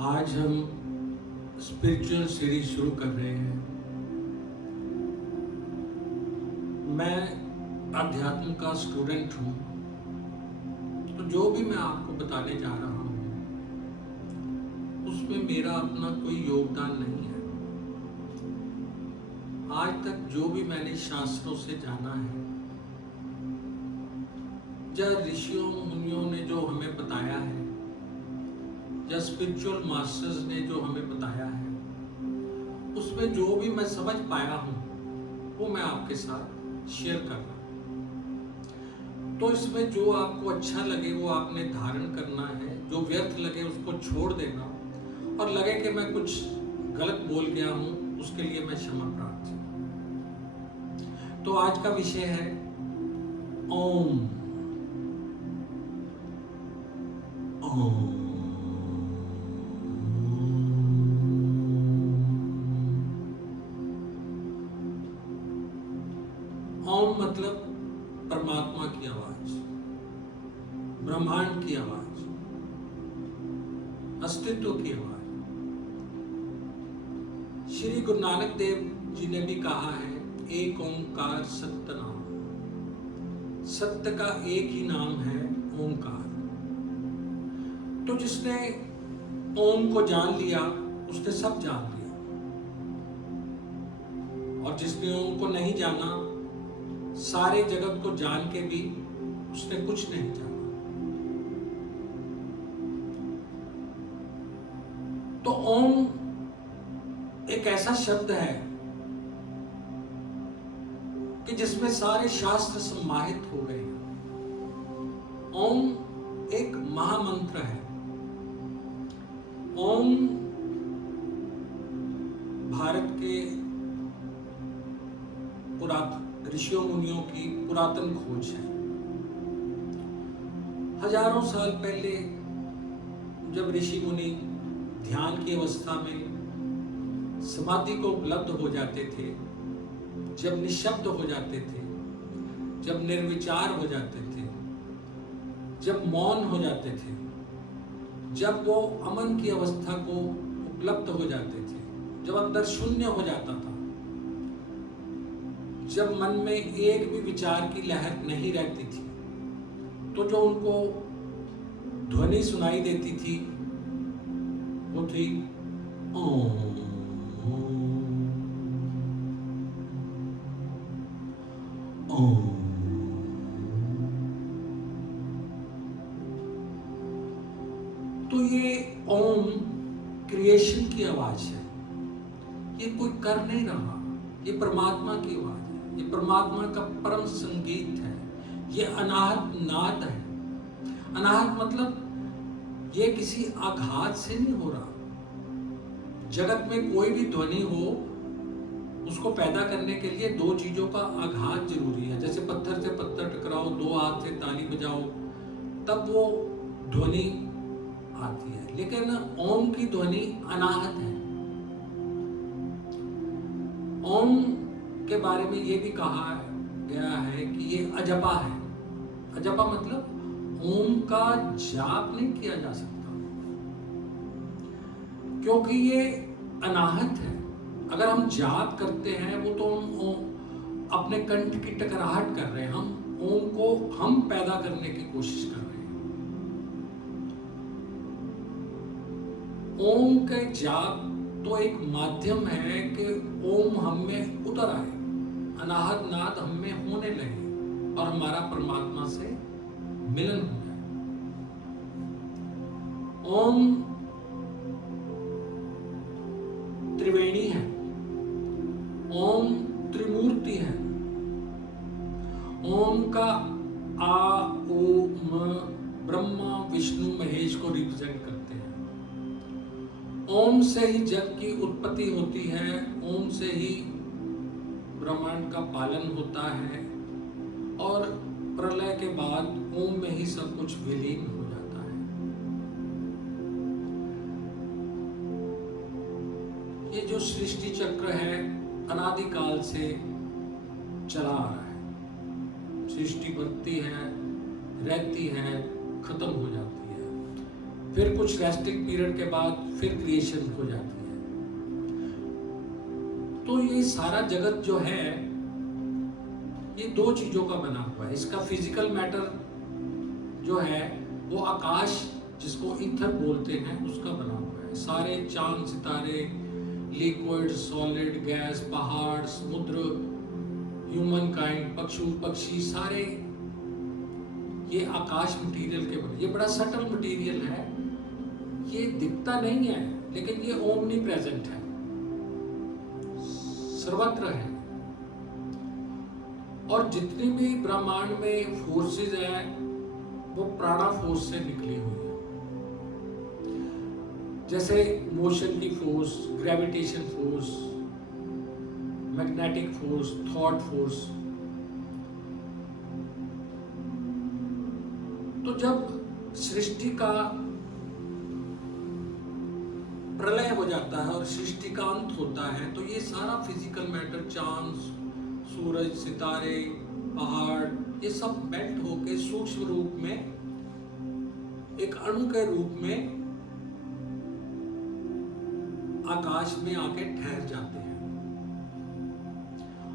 आज हम spiritual series शुरू कर रहे हैं। मैं अध्यात्म का स्टूडेंट हूँ, तो जो भी मैं आपको बताने जा रहा हूँ उसमें मेरा अपना कोई योगदान नहीं है। आज तक जो भी मैंने शास्त्रों से जाना है या ऋषियों मुनियों ने जो हमें बताया है या स्पिरिचुअल मास्टर्स ने जो हमें बताया है, उसमें जो भी मैं समझ पाया हूँ वो मैं आपके साथ शेयर कर रहा हूँ। तो इसमें जो आपको अच्छा लगे वो आपने धारण करना है, जो व्यर्थ लगे उसको छोड़ देना, और लगे कि मैं कुछ गलत बोल गया हूँ उसके लिए मैं क्षमा प्रार्थी। तो आज का विषय है ओम। ओम ओम मतलब परमात्मा की आवाज, ब्रह्मांड की आवाज, अस्तित्व की आवाज। श्री गुरु नानक देव जी ने भी कहा है, एक ओंकार सत्य नाम। सत्य का एक ही नाम है ओंकार। तो जिसने ओम को जान लिया उसने सब जान लिया, और जिसने ओम को नहीं जाना, सारे जगत को जान के भी उसने कुछ नहीं जाना। तो ओम एक ऐसा शब्द है कि जिसमें सारे शास्त्र समाहित हो गए। ओम एक महामंत्र है। ओम भारत के ऋषियों मुनियों की पुरातन खोज है। हजारों साल पहले जब ऋषि मुनि ध्यान की अवस्था में समाधि को उपलब्ध हो जाते थे, जब निशब्द हो जाते थे, जब निर्विचार हो जाते थे, जब मौन हो जाते थे, जब वो अमन की अवस्था को उपलब्ध हो जाते थे, जब अंदर शून्य हो जाता था, जब मन में एक भी विचार की लहर नहीं रहती थी, तो जो उनको ध्वनि सुनाई देती थी वो थी ओम। ओम। तो ये ओम क्रिएशन की आवाज है। ये कोई कर नहीं रहा, ये परमात्मा की आवाज है। ये परमात्मा का परम संगीत है। ये अनाहत नाद है। अनाहत मतलब ये किसी आघात से नहीं हो रहा। जगत में कोई भी ध्वनि हो, उसको पैदा करने के लिए दो चीजों का आघात जरूरी है। जैसे पत्थर से पत्थर टकराओ, दो हाथ से ताली बजाओ, तब वो ध्वनि आती है। लेकिन ओम की ध्वनि अनाहत है। ओम के बारे में ये भी कहा गया है कि ये अजपा है। अजपा मतलब ओम का जाप नहीं किया जा सकता, क्योंकि ये अनाहत है। अगर हम जाप करते हैं वो तो हम अपने कंठ की टकराहट कर रहे हैं। हम ओम को हम पैदा करने की कोशिश कर रहे हैं। ओम के जाप तो एक माध्यम है कि ओम हम में उतर आए, अनाहत नाद हम में होने लगे और हमारा परमात्मा से मिलन हो जाए। ओम त्रिवेणी है। ओम त्रिमूर्ति है। ओम का आ, ओ, म ब्रह्मा विष्णु महेश को रिप्रेजेंट करते हैं। ओम से ही जग की उत्पत्ति होती है। ओम से ही ब्रह्मांड का पालन होता है, और प्रलय के बाद ओम में ही सब कुछ विलीन हो जाता है। ये जो सृष्टि चक्र है अनादिकाल से चला आ रहा है। सृष्टि बनती है, रहती है, खत्म हो जाती है। फिर कुछ रेस्टिंग पीरियड के बाद फिर क्रिएशन हो जाती है। तो ये सारा जगत जो है ये दो चीजों का बना हुआ है। इसका फिजिकल मैटर जो है वो आकाश, जिसको ईथर बोलते हैं, उसका बना हुआ है। सारे चांद सितारे, लिक्विड, सॉलिड, गैस, पहाड़, समुद्र, ह्यूमन काइंड, पशु पक्षी, सारे ये आकाश मटेरियल के बने। ये बड़ा सटल मटेरियल है, ये दिखता नहीं है, लेकिन ये ओमनी प्रेजेंट है, सर्वत्र है। और जितनी भी ब्रह्मांड में फोर्सेस है वो प्राणा फोर्स से निकली हुई है। जैसे मोशन की force, gravitation force, magnetic force, thought force. तो जब सृष्टि का प्रलय हो जाता है और सृष्टि का अंत होता है, तो ये सारा फिजिकल मैटर, चांद, सूरज, सितारे, पहाड़, ये सब मेल्ट होके सूक्ष्म रूप में एक अणु के रूप में आकाश में आके ठहर जाते हैं।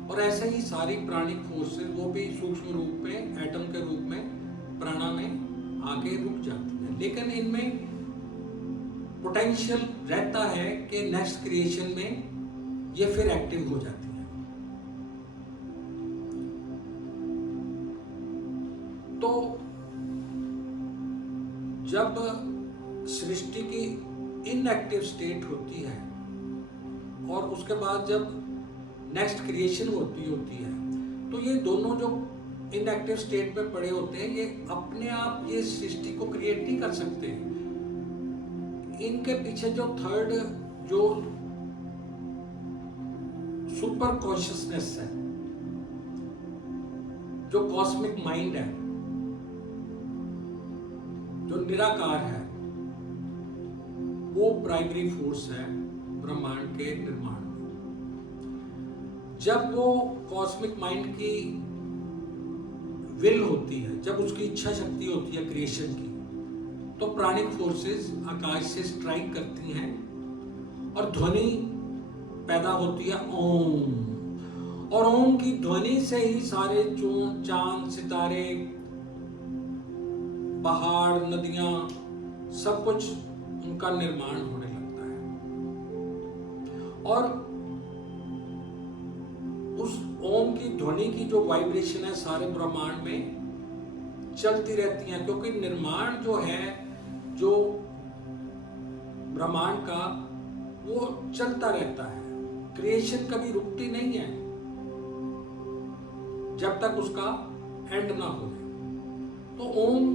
और ऐसे ही सारी प्राणिक फोर्सेस वो भी सूक्ष्म रूप में एटम के रूप में प्राणा में आके रुक जाती है। लेकिन इनमें पोटेंशियल रहता है कि नेक्स्ट क्रिएशन में ये फिर एक्टिव हो जाती है। तो जब सृष्टि की इनएक्टिव स्टेट होती है और उसके बाद जब नेक्स्ट क्रिएशन होती है, तो ये दोनों जो इनएक्टिव स्टेट में पड़े होते हैं, ये अपने आप ये सृष्टि को क्रिएट नहीं कर सकते। इनके पीछे जो थर्ड, जो सुपर कॉन्शियसनेस है, जो कॉस्मिक माइंड है, जो निराकार है, वो प्राइमरी फोर्स है ब्रह्मांड के निर्माण में। जब वो कॉस्मिक माइंड की विल होती है, जब उसकी इच्छा शक्ति होती है क्रिएशन की, तो प्राणिक फोर्सेस आकाश से स्ट्राइक करती हैं और ध्वनि पैदा होती है ओम। और ओम की ध्वनि से ही सारे चांद, सितारे, पहाड़, नदियां, सब कुछ उनका निर्माण होने लगता है। और उस ओम की ध्वनि की जो वाइब्रेशन है सारे ब्रह्मांड में चलती रहती है, क्योंकि निर्माण जो है, जो ब्रह्मांड का, वो चलता रहता है। क्रिएशन कभी रुकती नहीं है जब तक उसका एंड ना हो। तो ओम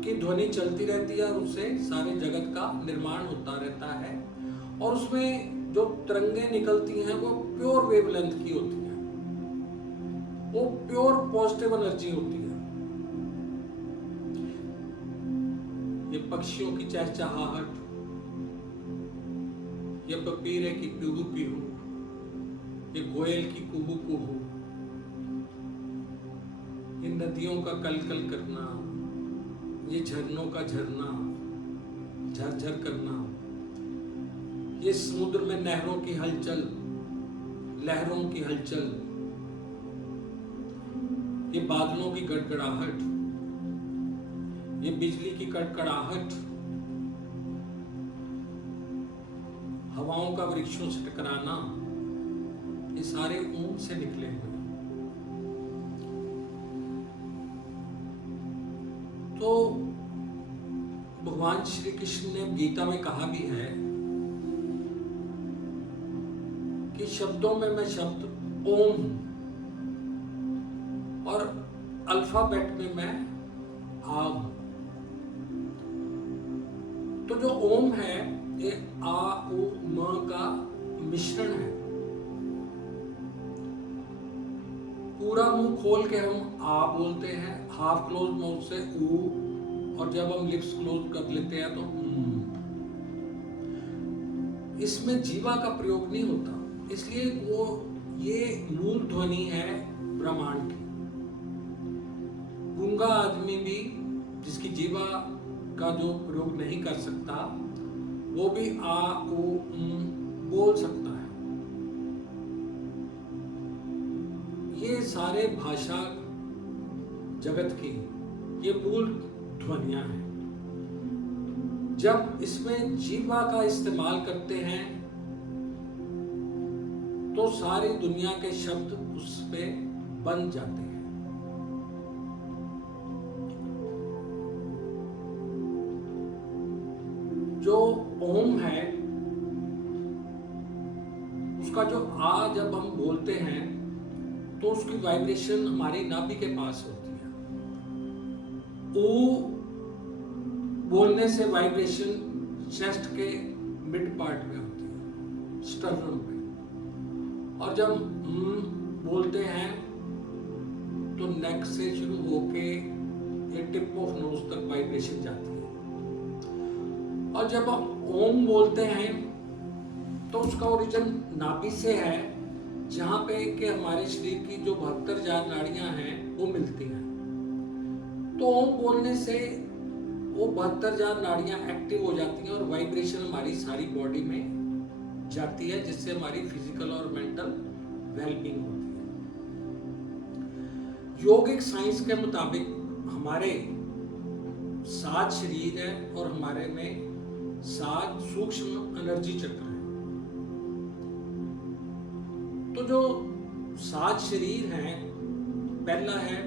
की ध्वनि चलती रहती है और उससे सारे जगत का निर्माण होता रहता है। और उसमें जो तरंगें निकलती हैं वो प्योर वेवलेंथ की होती है, वो प्योर पॉजिटिव एनर्जी होती है। ये पक्षियों की चहचहाहट, ये पपीरे की पीहू पीहू, ये कोयल की कुहू कुहू, ये नदियों का कलकल करना, ये झरनों का झरना, झरझर करना, ये समुद्र में नहरों की हलचल, लहरों की हलचल, ये बादलों की गड़गड़ाहट, ये बिजली की कड़कड़ाहट, हवाओं का वृक्षों से टकराना, ये सारे ओम से निकले हुए। तो भगवान श्री कृष्ण ने गीता में कहा भी है कि शब्दों में मैं शब्द ओम हूं और अल्फाबेट में मैं आ हूं। तो जो ओम है ये आ, उ, म का मिश्रण है। पूरा मुंह खोल के हम आ बोलते हैं, हाफ क्लोज माउथ से ऊ, और जब हम लिप्स क्लोज कर लेते हैं तो इसमें जीवा का प्रयोग नहीं होता। इसलिए वो ये मूल ध्वनि है ब्रह्मांड की। गूंगा आदमी भी, जिसकी जीवा का जो प्रयोग नहीं कर सकता वो भी आ उ बोल सकता है। ये सारे भाषा जगत की ये मूल ध्वनियां हैं। जब इसमें जीवा का इस्तेमाल करते हैं तो सारी दुनिया के शब्द उस पे बन जाते हैं। जो ओम है उसका जो आ जब हम बोलते हैं तो उसकी वाइब्रेशन हमारी नाभि के पास होती है। ओ बोलने से वाइब्रेशन चेस्ट के मिड पार्ट में होती है, स्टर्नम पे। और जब बोलते हैं तो नेक से शुरू होके ये टिप ऑफ नोज तक वाइब्रेशन जाती है। और जब हम ओम बोलते हैं तो उसका ओरिजिन नाभि से है, जहां पे कि हमारे शरीर की जो 72,000 नाड़ियां हैं वो मिलती हैं। तो ओम बोलने से वो 72,000 नाड़ियां एक्टिव हो जाती हैं और वाइब्रेशन हमारी सारी बॉडी में जाती है, जिससे हमारी फिजिकल और मेंटल वेलबींग होती है। योगिक साइंस के मुताबिक हमारे 7 शरीर है और हमारे में 7 सूक्ष्म एनर्जी चक्र है। तो जो 7 शरीर हैं, पहला है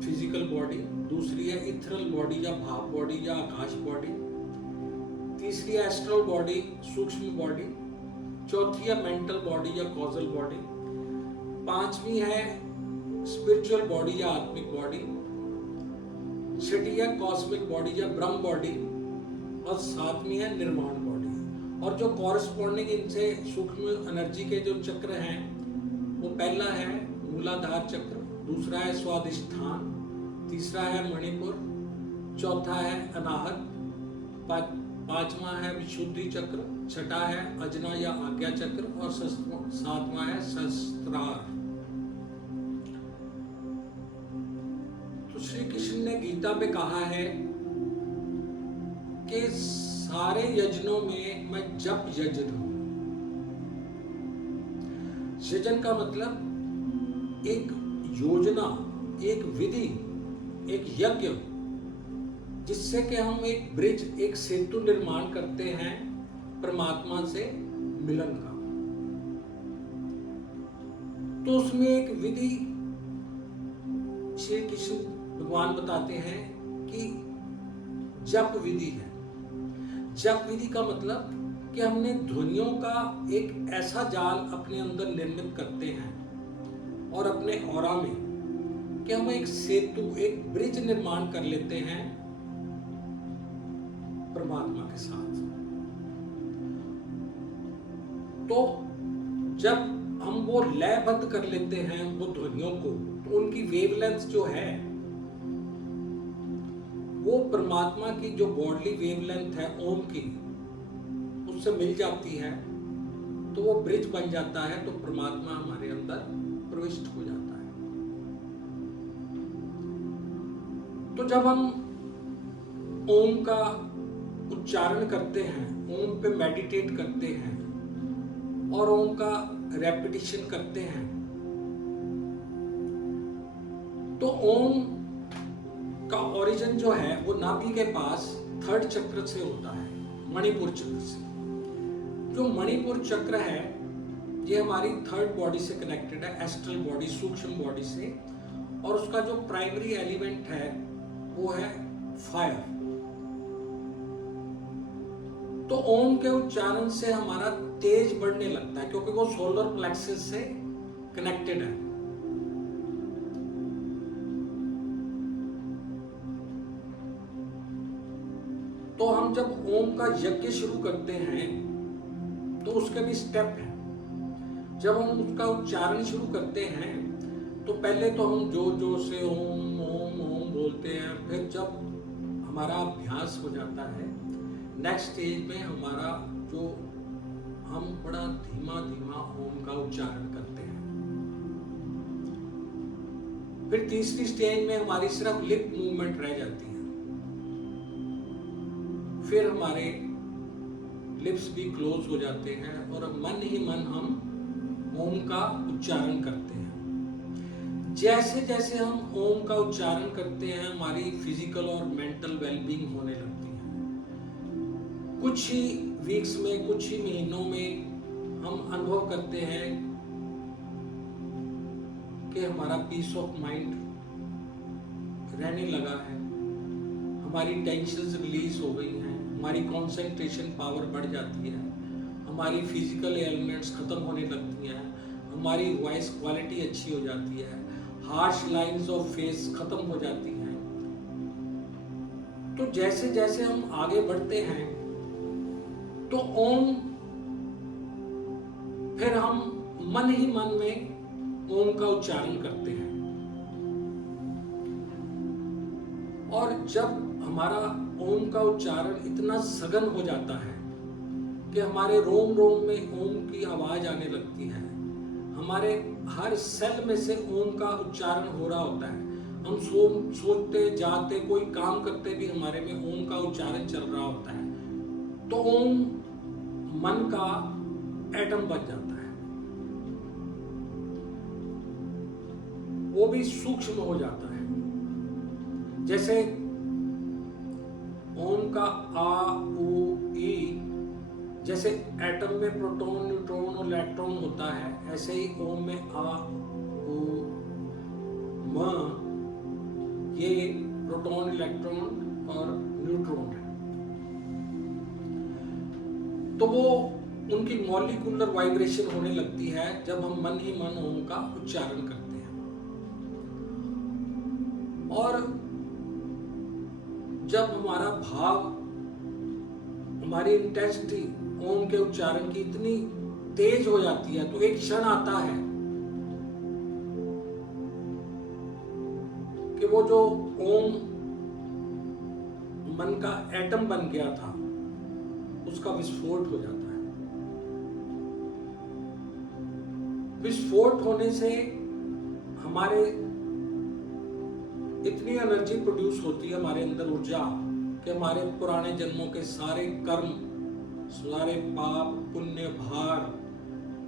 फिजिकल बॉडी, दूसरी है इथरल बॉडी या भाव बॉडी या आकाश बॉडी, तीसरी है एस्ट्रल बॉडी सूक्ष्म बॉडी, चौथी है मेंटल बॉडी या कॉजल बॉडी, पांचवी है स्पिरिचुअल बॉडी या आत्मिक बॉडी, छठी है कॉस्मिक बॉडी या ब्रह्म बॉडी, और सातवीं है निर्माण बॉडी। और जो कॉरस्पॉन्डिंग इनसे सूक्ष्म एनर्जी के जो चक्र हैं, वो पहला है मूलाधार चक्र, दूसरा है स्वादिष्ठान, तीसरा है मणिपुर, चौथा है अनाहत, पांचवा है विशुद्धि चक्र, छठा है अजना या आज्ञा चक्र, और सातवां है सहस्त्रार। तो श्री कृष्ण ने गीता में कहा है कि सारे यज्ञों में मैं जप यज्ञ हूं। यज्ञ का मतलब एक योजना, एक विधि, एक यज्ञ, जिससे कि हम एक ब्रिज, एक सेतु निर्माण करते हैं परमात्मा से मिलन का। तो उसमें एक विधि श्री कृष्ण भगवान बताते हैं कि जप विधि है। जप विधि का मतलब कि हमने ध्वनियों का एक ऐसा जाल अपने अंदर निर्मित करते हैं और अपने ऑरा में कि हम एक सेतु, एक ब्रिज निर्माण कर लेते हैं परमात्मा के साथ। तो जब हम वो लयबद्ध कर लेते हैं वो ध्वनियों को, तो उनकी वेवलेंथ जो है वो परमात्मा की जो बॉडली वेवलेंथ है ओम की, उससे मिल जाती है, तो वो ब्रिज बन जाता है, तो परमात्मा हमारे अंदर प्रविष्ट हो जाता है। तो जब हम ओम का उच्चारण करते हैं, ओम पे मेडिटेट करते हैं और ओम का रेपिटेशन करते हैं, तो ओम का ओरिजिन जो है वो नाभि के पास 3rd चक्र से होता है, मणिपुर चक्र से। जो मणिपुर चक्र है ये हमारी 3rd बॉडी से कनेक्टेड है, एस्ट्रल बॉडी, सूक्ष्म बॉडी से, और उसका जो प्राइमरी एलिमेंट है वो है फायर। तो ओम के उच्चारण से हमारा तेज बढ़ने लगता है, क्योंकि वो सोलर प्लेक्सस से कनेक्टेड है। तो हम जब ओम का यज्ञ शुरू करते हैं तो उसके भी स्टेप है। जब हम उसका उच्चारण शुरू करते हैं तो पहले तो हम जोर से ओम ओम ओम बोलते हैं, फिर जब हमारा अभ्यास हो जाता है नेक्स्ट स्टेज में हमारा जो हम बड़ा धीमा धीमा ओम का उच्चारण करते हैं। फिर तीसरी स्टेज में हमारी सिर्फ लिप मूवमेंट रह जाती है। फिर हमारे लिप्स भी क्लोज हो जाते हैं और मन ही मन हम ओम का उच्चारण करते हैं। जैसे जैसे हम ओम का उच्चारण करते हैं हमारी फिजिकल और मेंटल वेलबींग होने लगती है। कुछ ही वीक्स में, कुछ ही महीनों में हम अनुभव करते हैं कि हमारा पीस ऑफ माइंड रहने लगा है, हमारी टेंशन्स रिलीज हो गई हैं, हमारी कंसंट्रेशन पावर बढ़ जाती है, हमारी फिजिकल एलिमेंट्स खत्म होने लगती हैं, हमारी वॉइस क्वालिटी अच्छी हो जाती है, हार्श लाइंस ऑफ फेस खत्म हो जाती हैं। तो जैसे जैसे हम आगे बढ़ते हैं तो ओम, फिर हम मन ही मन में ओम का उच्चारण करते हैं। और जब हमारा ओम का उच्चारण इतना सघन हो जाता है कि हमारे रोम रोम में ओम की आवाज आने लगती है, हमारे हर सेल में से ओम का उच्चारण हो रहा होता है, हम सोचते जाते कोई काम करते भी हमारे में ओम का उच्चारण चल रहा होता है, तो ओम मन का एटम बन जाता है, वो भी सूक्ष्म हो जाता है। जैसे ओम का आ उ ई, जैसे एटम में प्रोटॉन, न्यूट्रॉन और इलेक्ट्रॉन होता है, ऐसे ही ओम में आ उ म, ये प्रोटॉन, इलेक्ट्रॉन और न्यूट्रॉन है। तो वो उनकी मॉलिक्यूलर वाइब्रेशन होने लगती है जब हम मन ही मन ओम का उच्चारण करते हैं। और जब हमारा भाव, हमारी इंटेंसिटी ओम के उच्चारण की इतनी तेज हो जाती है तो एक क्षण आता है कि वो जो ओम मन का एटम बन गया था उसका विस्फोट हो जाता है। विस्फोट होने से हमारे इतनी एनर्जी प्रोड्यूस होती है हमारे अंदर, ऊर्जा, कि हमारे पुराने जन्मों के सारे कर्म, सारे पाप पुण्य भार,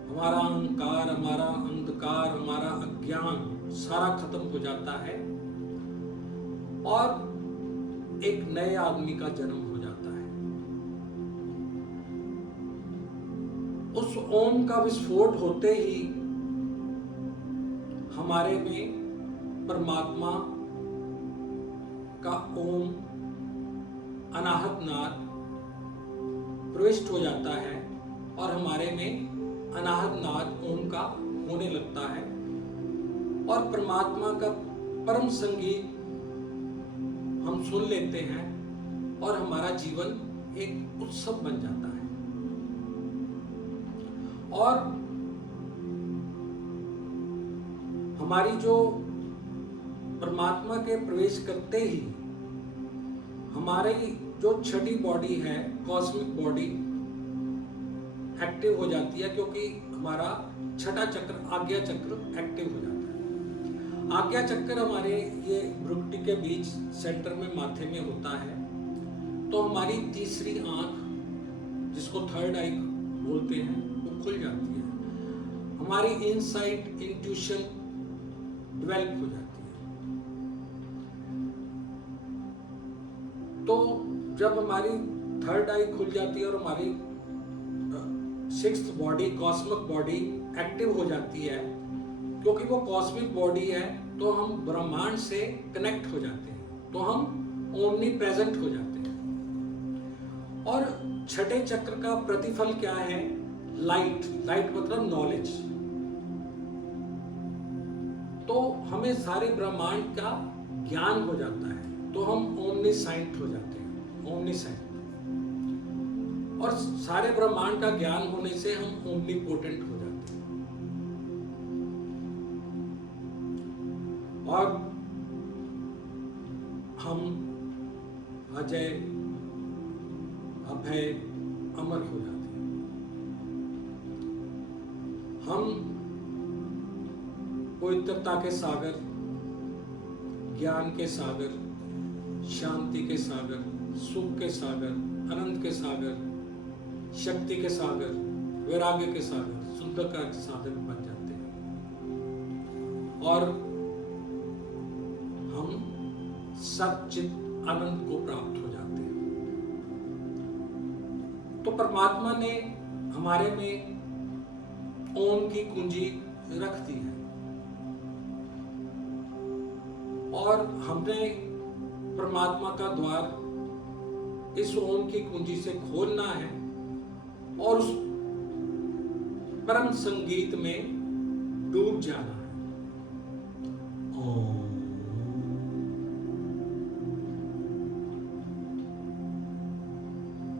हमारा अहंकार, हमारा अंधकार, हमारा अज्ञान सारा खत्म हो जाता है और एक नए आदमी का जन्म हो जाता है। उस ओम का विस्फोट होते ही हमारे में परमात्मा का ओम अनाहत नाद प्रविष्ट हो जाता है और हमारे में अनाहत नाद ओम का होने लगता है और परमात्मा का परम संगीत हम सुन लेते हैं और हमारा जीवन एक उत्सव बन जाता है। और हमारी जो परमात्मा के प्रवेश करते ही हमारी जो छठी बॉडी है, कॉस्मिक बॉडी, एक्टिव हो जाती है, क्योंकि हमारा छठा चक्र, आज्ञा चक्र, एक्टिव हो जाता है। आज्ञा चक्र हमारे ये भ्रुकुटी के बीच सेंटर में माथे में होता है। तो हमारी तीसरी आंख, जिसको थर्ड आई बोलते हैं, वो खुल जाती है। हमारी इनसाइट इंट्यूशन डेवलप हो जाती है। तो जब हमारी थर्ड आई खुल जाती है और हमारी sixth body, cosmic body active हो जाती है, क्योंकि वो कॉस्मिक बॉडी है तो हम ब्रह्मांड से कनेक्ट हो जाते हैं, तो हम ओमनी प्रेजेंट हो जाते हैं। और छठे चक्र का प्रतिफल क्या है? लाइट। लाइट मतलब नॉलेज। तो हमें सारे ब्रह्मांड का ज्ञान हो जाता है, तो हम ओमनीसाइंट हो जाते हैं, ओमनीसाइंट। और सारे ब्रह्मांड का ज्ञान होने से हम ओमनीपोटेंट हो जाते हैं। और हम अजय, अभय, अमर हो जाते हैं। हम पवित्रता के सागर, ज्ञान के सागर, शांति के सागर, सुख के सागर, अनंत के सागर, शक्ति के सागर, वैराग्य के सागर, शुद्धता के साधक बन जाते हैं और हम सच्चित आनंद को प्राप्त हो जाते हैं। तो परमात्मा ने हमारे में ओम की कुंजी रख दी है और हमने परमात्मा का द्वार इस ओम की कुंजी से खोलना है और उस परम संगीत में डूब जाना है। ओम